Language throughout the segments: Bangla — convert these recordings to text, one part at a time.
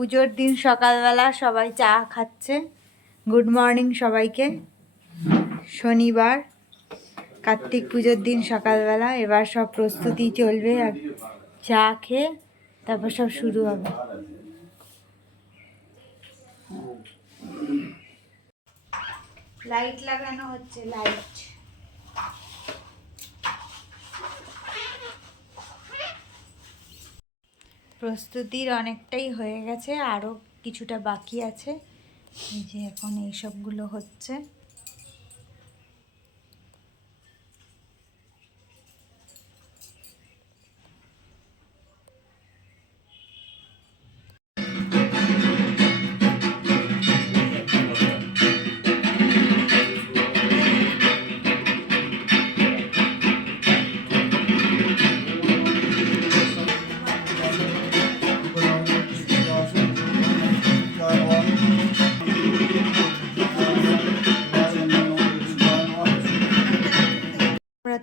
পুজোর দিন সকালবেলা সবাই চা খাচ্ছে। গুড মর্নিং সবাইকে। শনিবার, কার্তিক পুজোর দিন সকালবেলা, এবার সব প্রস্তুতি চলবে আর চা খেয়ে তারপর সব শুরু হবে। লাইট লাগানো হচ্ছে লাইট প্রস্তুতির অনেকটাই হয়ে গেছে আরও কিছুটা বাকি আছে। যে এখন এই সবগুলো হচ্ছে।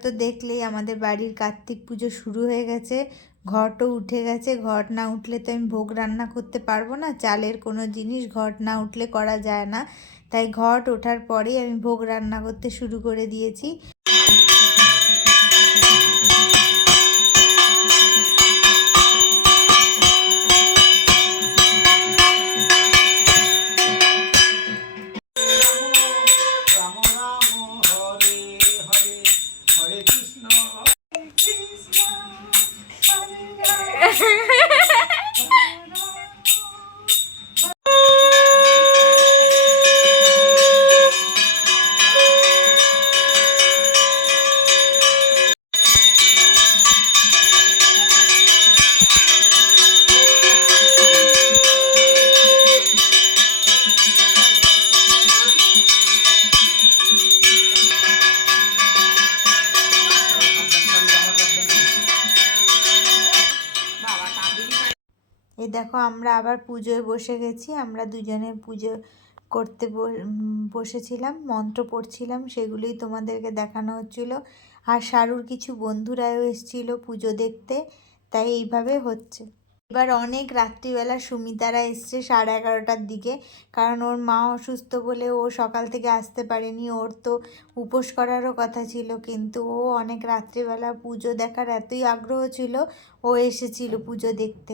তো দেখলেই আমাদের বাড়ির কার্তিক পুজো শুরু হয়ে গেছে। ঘটও উঠে গেছে। ঘট না উঠলে তো আমি ভোগ রান্না করতে পারব না। চালের কোনো জিনিস ঘট না উঠলে করা যায় না। তাই ঘট ওঠার পরেই আমি ভোগ রান্না করতে শুরু করে দিয়েছি। এই দেখো আমরা আবার পুজোয় বসে গেছি, আমরা দুজনে পুজো করতে বসেছিলাম, মন্ত্র পড়ছিলাম, সেগুলোই তোমাদেরকে দেখানো হচ্ছিল। আর সারুর কিছু বন্ধুরাও এসেছিল পুজো দেখতে, তাই এইভাবে হচ্ছে। এবার অনেক রাত্রিবেলা সুমিতারা এসছে সাড়ে এগারোটার দিকে। কারণ ওর মা অসুস্থ বলে ও সকাল থেকে আসতে পারেনি। ওর তো উপোস করারও কথা ছিল, কিন্তু ও অনেক রাত্রিবেলা পুজো দেখার এতই আগ্রহ ছিল, ও এসেছিল পুজো দেখতে।